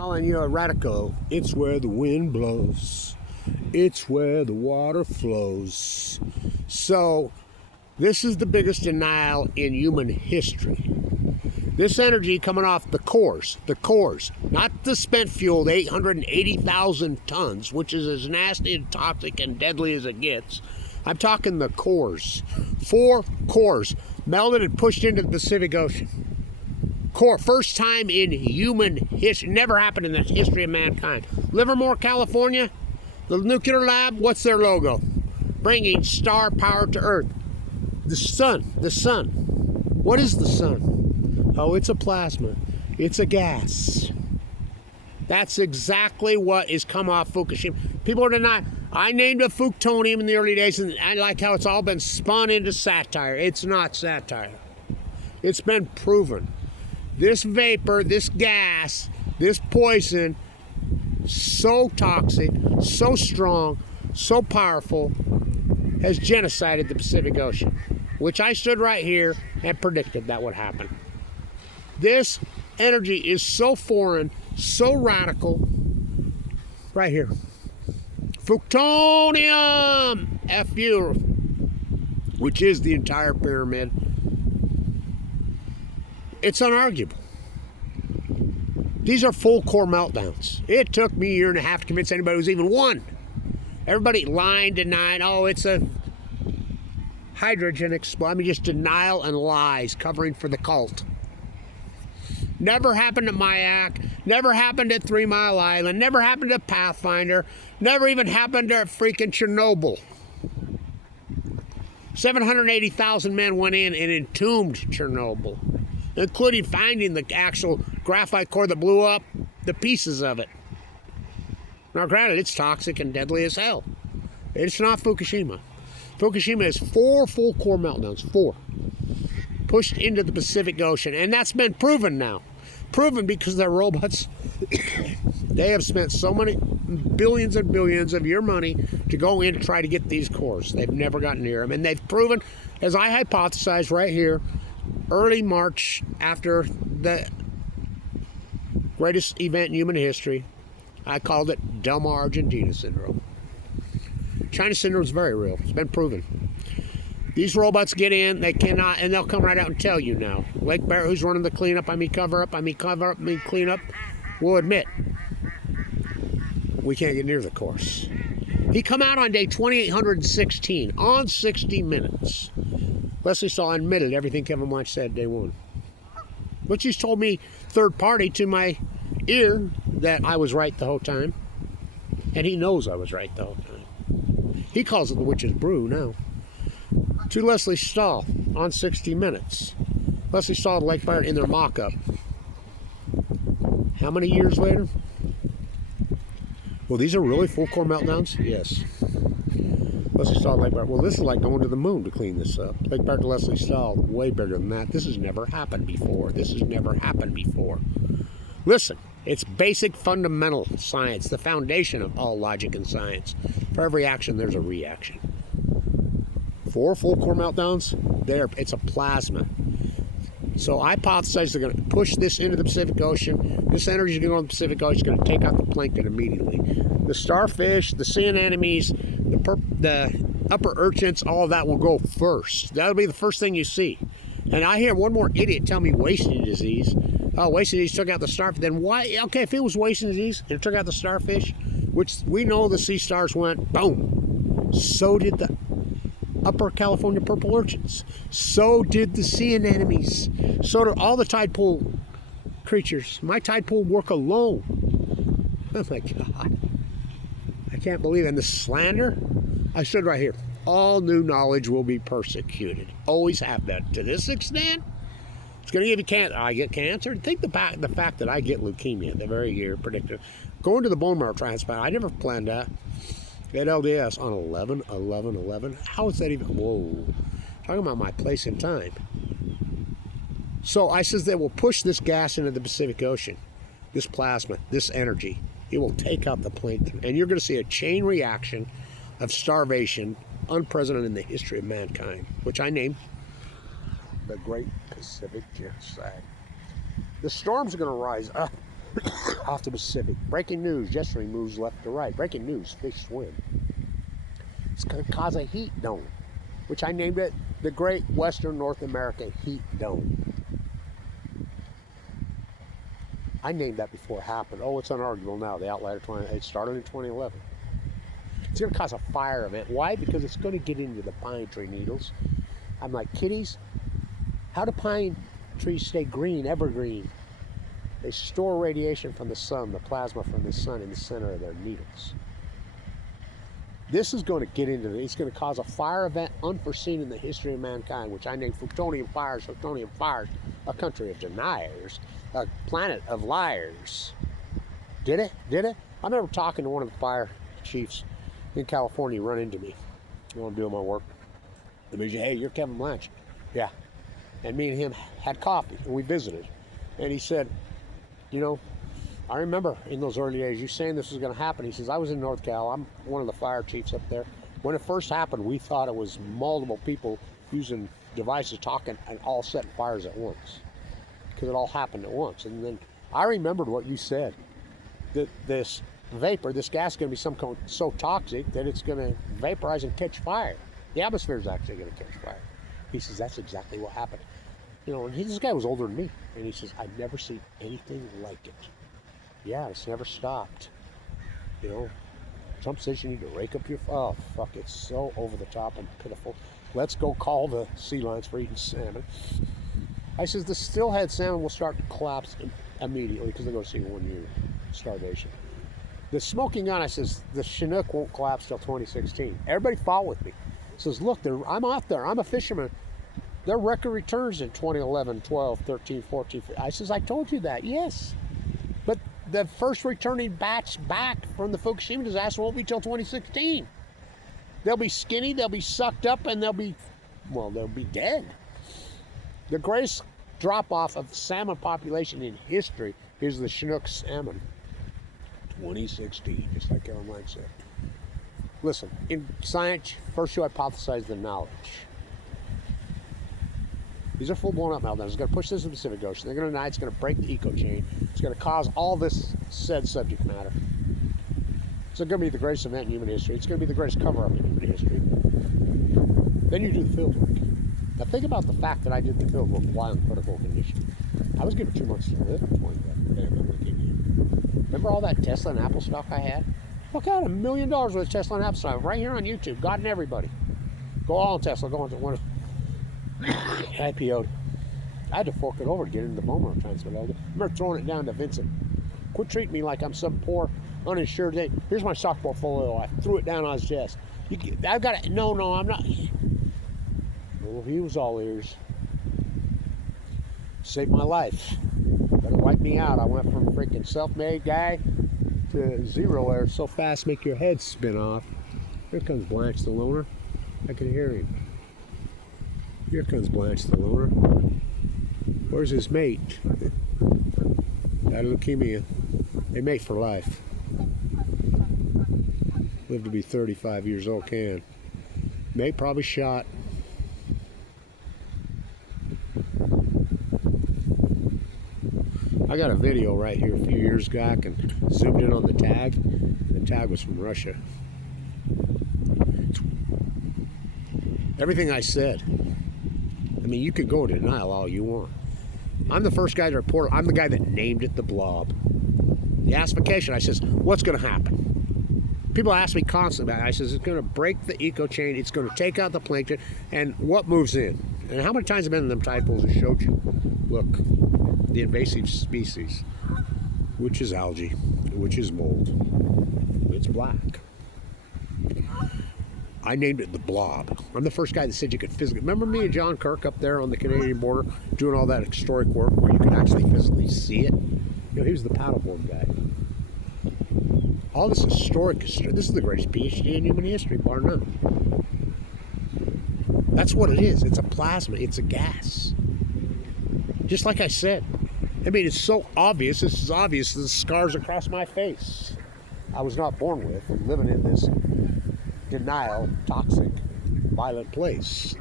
Calling you a radical. It's where the wind blows. It's where the water flows. So, this is the biggest denial in human history. This energy coming off the cores, not the spent fuel, the 880,000 tons, which is as nasty and toxic and deadly as it gets. I'm talking the cores. 4 cores melted and pushed into the Pacific Ocean. Core, first time in human history, never happened in the history of mankind. Livermore, California, the nuclear lab, what's their logo? Bringing star power to Earth. The sun. What is the sun? Oh, it's a plasma. It's a gas. That's exactly what is come off Fukushima. People are denying. I named it FUKTONIUM in the early days, and I like how it's all been spun into satire. It's not satire. It's been proven. This vapor, this gas, this poison, so toxic, so strong, so powerful, has genocided the Pacific Ocean, which I stood right here and predicted that would happen. This energy is so foreign, so radical, right here. FUKTONIUM, FU, which is the entire pyramid. It's unarguable. These are full core meltdowns. It took me a year and a half to convince anybody who's even one. Everybody lying, denying, oh, it's a hydrogen explosion. I mean, just denial and lies covering for the cult. Never happened at Mayak, never happened at 3 Mile Island, never happened at Pathfinder, never even happened at freaking Chernobyl. 780,000 men went in and entombed Chernobyl, including finding the actual graphite core that blew up, the pieces of it. Now granted, it's toxic and deadly as hell. It's not Fukushima. Fukushima is 4 full core meltdowns, 4, pushed into the Pacific Ocean, and that's been proven now. Proven because their robots, they have spent so many billions and billions of your money to go in to try to get these cores. They've never gotten near them, and they've proven, as I hypothesized right here, early March, after the greatest event in human history, I called it Dumb Argentina syndrome. China syndrome is very real. It's been proven. These robots get in, they cannot, and they'll come right out and tell you now. Lake Barrett, who's running the cleanup, cover up, cleanup, will admit we can't get near the course. He come out on day 2816 on 60 Minutes. Leslie Stahl admitted everything Kevin Blanch said day 1. Which he's told me third party to my ear that I was right the whole time. And he knows I was right the whole time. He calls it the witch's brew now. To Leslie Stahl on 60 Minutes. Leslie Stahl and Lake Barrett in their mock-up. How many years later? Well, these are really full core meltdowns? Yes. Leslie Stahl and Lake Barrett. Well, this is like going to the moon to clean this up. Lake Barrett to Leslie Stahl, way bigger than that. This has never happened before. This has never happened before. Listen, it's basic fundamental science, the foundation of all logic and science. For every action, there's a reaction. 4 full core meltdowns, it's a plasma. So I hypothesize they're going to push this into the Pacific Ocean. This energy is going to go in the Pacific Ocean. It's going to take out the plankton immediately. The starfish, the sea anemones, the upper urchins, all of that will go first. That'll be the first thing you see. And I hear one more idiot tell me wasting disease. Oh, wasting disease took out the starfish. Then why? Okay, if it was wasting disease and it took out the starfish, which we know the sea stars went, boom. So did the upper California purple urchins. So did the sea anemones. So did all the tide pool creatures. My tide pool work alone. Oh my God. I can't believe it. And the slander, I stood right here. All new knowledge will be persecuted. Always have that. To this extent, it's going to give you cancer. I get cancer. Think the fact that I get leukemia the very year predicted. Going to the bone marrow transplant, I never planned that. At LDS on 11/11/11. How is that even? Whoa. Talking about my place in time. So I says they will push this gas into the Pacific Ocean. This plasma, this energy. It will take out the plankton. And you're going to see a chain reaction of starvation unprecedented in the history of mankind, which I named the Great Pacific Genocide. The storms are going to rise up off the Pacific. Breaking news, yesterday moves left to right. Breaking news, fish swim. It's going to cause a heat dome, which I named it the Great Western North America Heat Dome. I named that before it happened. Oh, it's unarguable now. The outlier, it started in 2011. It's going to cause a fire event. Why? Because it's going to get into the pine tree needles. I'm like, kiddies, how do pine trees stay green, evergreen? They store radiation from the sun, the plasma from the sun, in the center of their needles. This is going to get into it's going to cause a fire event unforeseen in the history of mankind, which I named Fuktonium fires, a country of deniers, a planet of liars. Did it? Did it? I remember talking to one of the fire chiefs in California, run into me while I'm doing my work. And he said, hey, you're Kevin Blanch. Yeah. And me and him had coffee, and we visited. And he said, you know, I remember in those early days, you saying this was going to happen. He says, I was in North Cal. I'm one of the fire chiefs up there. When it first happened, we thought it was multiple people using devices talking and all setting fires at once, because it all happened at once. And then I remembered what you said, that this vapor, this gas is going to be so toxic that it's going to vaporize and catch fire. The atmosphere is actually going to catch fire. He says, that's exactly what happened. You know, and this guy was older than me. And he says, I've never seen anything like it. Yeah, it's never stopped. You know, Trump says you need to rake up your, oh, fuck, it's so over the top and pitiful. Let's go call the sea lions for eating salmon. I says, the stillhead salmon will start to collapse immediately because they're going to see 1 year starvation. The smoking gun, I says, the Chinook won't collapse till 2016. Everybody fought with me. Says, look, I'm out there. I'm a fisherman. Their record returns in 2011, 12, 13, 14. I says, I told you that, yes. But the first returning batch back from the Fukushima disaster won't be till 2016. They'll be skinny, they'll be sucked up, and they'll be dead. The greatest drop-off of salmon population in history is the Chinook salmon. 2016, just like Kevin Blanch said. Listen, in science, first you hypothesize the knowledge. These are full-blown up meltdowns. It's going to push this to the Pacific Ocean. They're going to deny it's going to break the eco chain. It's going to cause all this said subject matter. It's going to be the greatest event in human history. It's going to be the greatest cover-up in human history. Then you do the field work. Now think about the fact that I did the field work while in critical condition. I was given 2 months to live before remember all that Tesla and Apple stock I had? Look at $1 million worth of Tesla and Apple stock right here on YouTube. God and everybody. Go all on Tesla. Go into one. IPO'd. I had to fork it over to get into the moment transfer. I remember throwing it down to Vincent. Quit treating me like I'm some poor, uninsured thing. Here's my stock portfolio. I threw it down on his chest. I've got it. No, I'm not. Well, he was all ears. Saved my life. Better wipe me out. I went from a freaking self-made guy to zero there so fast make your head spin off. Here comes Blanch the loner. I can hear him. Here comes Blanch the loner. Where's his mate? Had leukemia. They mate for life. Live to be 35 years old, can. Mate probably shot. I got a video right here a few years back and zoomed in on the tag. The tag was from Russia. Everything I said, I mean, you can go into denial all you want. I'm the first guy to report. I'm the guy that named it the blob. The acidification, I says, what's going to happen? People ask me constantly about it. I says, it's going to break the eco chain. It's going to take out the plankton. And what moves in? And how many times have been in them tide pools that showed you? Look, the invasive species, which is algae, which is mold. It's black. I named it the blob. I'm the first guy that said you could physically. Remember me and John Kirk up there on the Canadian border doing all that historic work where you could actually physically see it? You know, he was the paddleboard guy. All this historic, this is the greatest PhD in human history, bar none. That's what it is. It's a plasma. It's a gas. Just like I said. I mean, it's so obvious. This is obvious. The scars across my face. I was not born with. I'm living in this denial, toxic, violent place.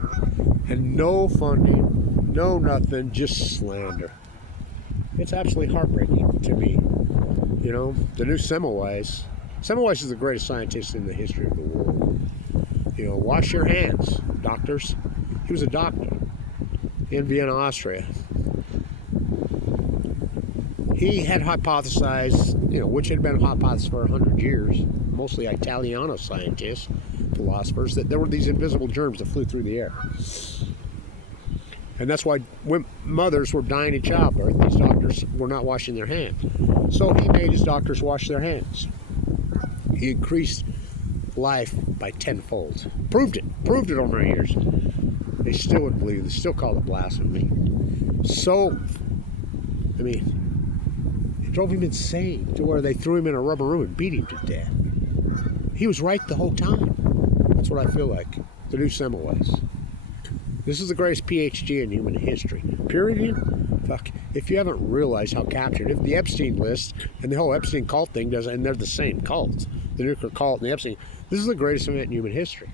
And no funding, no nothing, just slander. It's absolutely heartbreaking to me You know, the new Semmelweis. Semmelweis is the greatest scientist in the history of the world. You know, wash your hands, doctors. He was a doctor in Vienna, Austria. He had hypothesized, you know, which had been hypothesized for 100 years, mostly Italiano scientists, philosophers, that there were these invisible germs that flew through the air. And that's why mothers were dying in childbirth. These doctors were not washing their hands. So he made his doctors wash their hands. He increased life by tenfold. Proved it over years. They still wouldn't believe it. They still call it blasphemy. So, I mean, it drove him insane to where they threw him in a rubber room and beat him to death. He was right the whole time. That's what I feel like. The new Semmelweis. This is the greatest PhD in human history. Peer review? Fuck. If you haven't realized how captured, if the Epstein list and the whole Epstein cult thing does, and they're the same cults, the nuclear cult and the Epstein, this is the greatest event in human history.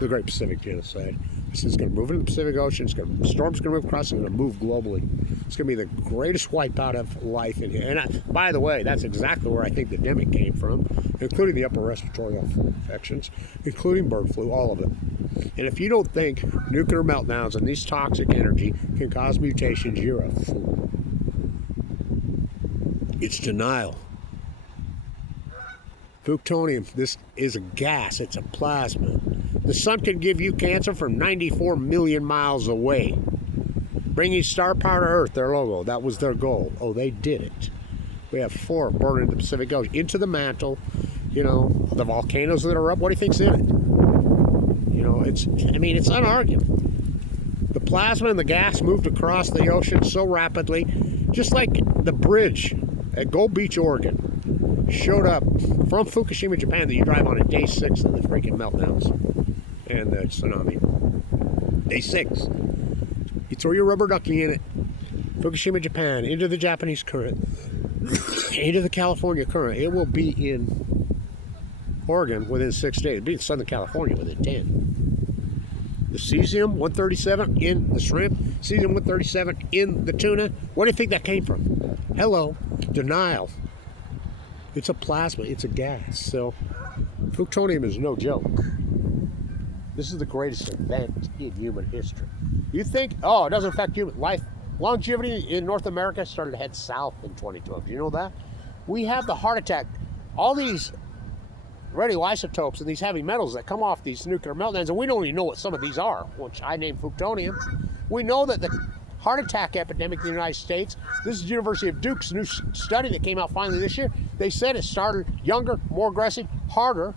The Great Pacific Genocide. This is going to move into the Pacific Ocean. Storm's going to move across. It's going to move globally. It's going to be the greatest wipeout of life in here. And by the way, that's exactly where I think the demic came from, including the upper respiratory infections, including bird flu, all of it. And if you don't think nuclear meltdowns and these toxic energy can cause mutations, you're a fool. It's denial. FUKTONIUM, this is a gas. It's a plasma. The sun can give you cancer from 94 million miles away. Bringing star power to Earth, their logo. That was their goal. Oh, they did it. We have 4 burning the Pacific Ocean. Into the mantle. You know, the volcanoes that are up. What do you think's in it? You know, it's unarguable. The plasma and the gas moved across the ocean so rapidly, just like the bridge at Gold Beach, Oregon, showed up from Fukushima, Japan, that you drive on day 6 of the freaking meltdowns and the tsunami. Day 6. You throw your rubber ducky in it, Fukushima, Japan, into the Japanese current, into the California current. It will be in Oregon within 6 days. It'll be in Southern California within 10. The cesium-137 in the shrimp, cesium-137 in the tuna. What do you think that came from? Hello, denial. It's a plasma, it's a gas. So, FUKTONIUM is no joke. This is the greatest event in human history. You think, oh, it doesn't affect human life. Longevity in North America started to head south in 2012. Do you know that? We have the heart attack. All these radioisotopes and these heavy metals that come off these nuclear meltdowns, and we don't even know what some of these are, which I named FUKTONIUM. We know that the heart attack epidemic in the United States, this is University of Duke's new study that came out finally this year. They said it started younger, more aggressive, harder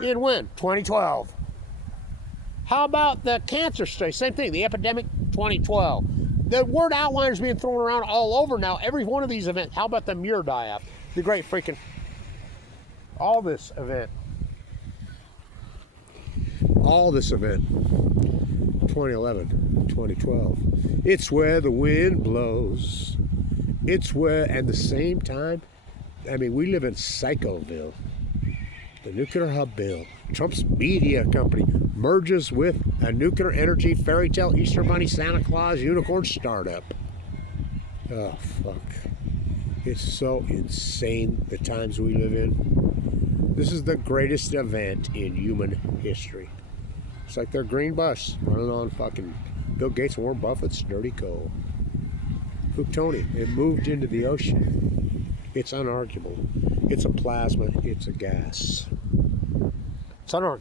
in when? 2012. How about the cancer study? Same thing, the epidemic, 2012. The word outlier is being thrown around all over now, every one of these events. How about the Muir die-off? The great freaking, all this event, 2011, 2012. It's where the wind blows. It's where, at the same time, I mean, we live in Psychoville. The nuclear hub bill. Trump's media company merges with a nuclear energy fairy tale Easter Bunny Santa Claus unicorn startup. Oh, fuck. It's so insane, the times we live in. This is the greatest event in human history. It's like their green bus running on fucking Bill Gates and Warren Buffett's dirty coal. FUKTONIUM, it moved into the ocean. It's unarguable. It's a plasma, it's a gas. It's unarguable.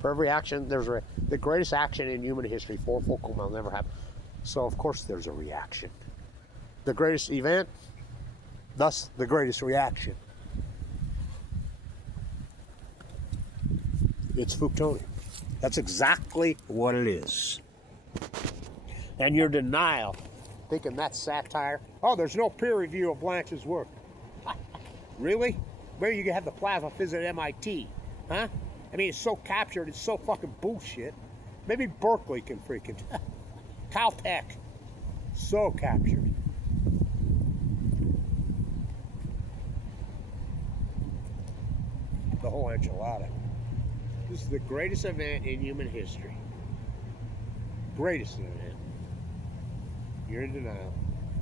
For every action, there's the greatest action in human history. 4 focal will never happen. So, of course, there's a reaction. The greatest event, thus the greatest reaction. It's FUKTONIUM. That's exactly what it is. And your denial, thinking that's satire. Oh, there's no peer review of Blanch's work. Really? Maybe you can have the plasma physics at MIT, huh? I mean, it's so captured, it's so fucking bullshit. Maybe Berkeley can freaking. Caltech. So captured. The whole enchilada. This is the greatest event in human history. Greatest event. You're in denial.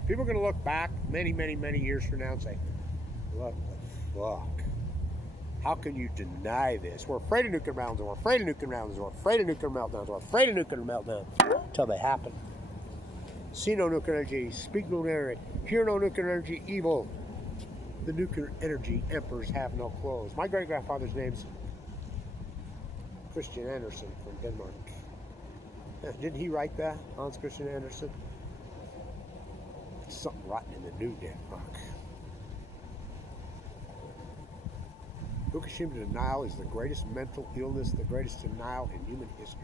People are going to look back many, many, many years from now and say, What the fuck? How can you deny this? We're afraid of nuclear meltdowns, we're afraid of nuclear meltdowns, we're afraid of nuclear meltdowns, we're afraid of nuclear meltdowns, until they happen. See no nuclear energy, speak no nuclear energy, hear no nuclear energy, evil. The nuclear energy emperors have no clothes. My great-grandfather's name's Christian Andersen from Denmark. Didn't he write that, Hans Christian Andersen? Something rotten in the New Denmark. Fukushima denial is the greatest mental illness, the greatest denial in human history.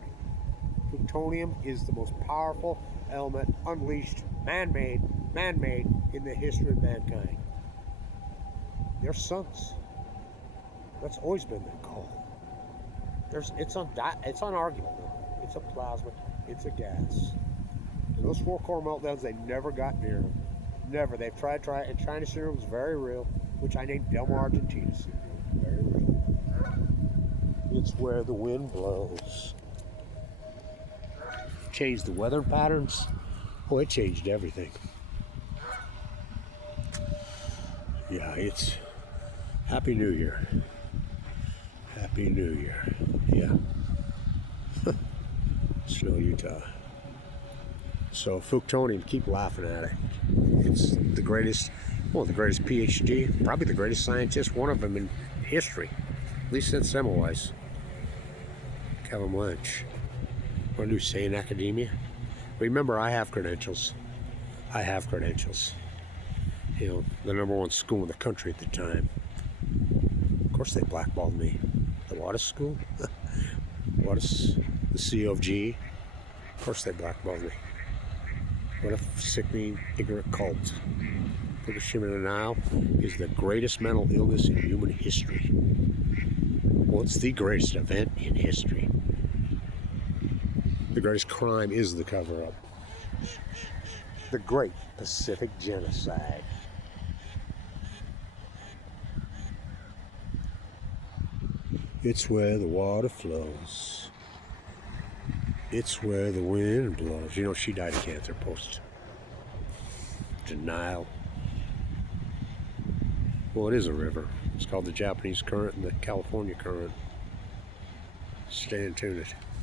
Plutonium is the most powerful element unleashed, man-made in the history of mankind. Their sons. That's always been their goal. It's unarguable. It's a plasma. It's a gas. And those 4 core meltdowns, they never got near them. Never. They've tried. And China syndrome is very real, which I named Delmar Argentina syndrome. Very real. It's where the wind blows. Changed the weather patterns. Oh, it changed everything. Yeah, it's Happy New Year. Happy New Year. Yeah. Snow, Utah. So Fuktonium, keep laughing at it. It's the greatest, well, the greatest PhD, probably the greatest scientist, one of them in history, at least since Semmelweis. Kevin Blanch. What do you say in academia? Remember, I have credentials. I have credentials. You know, the #1 school in the country at the time. Of course, they blackballed me. The what school? What is the C of G? Of course, they blackballed me. What a sickening, ignorant cult. Fukushima denial is the greatest mental illness in human history. Well, it's the greatest event in history. The greatest crime is the cover-up. The Great Pacific Genocide. It's where the water flows. It's where the wind blows. You know, she died of cancer post denial. Well, it is a river. It's called the Japanese Current and the California Current. Stay in tune it.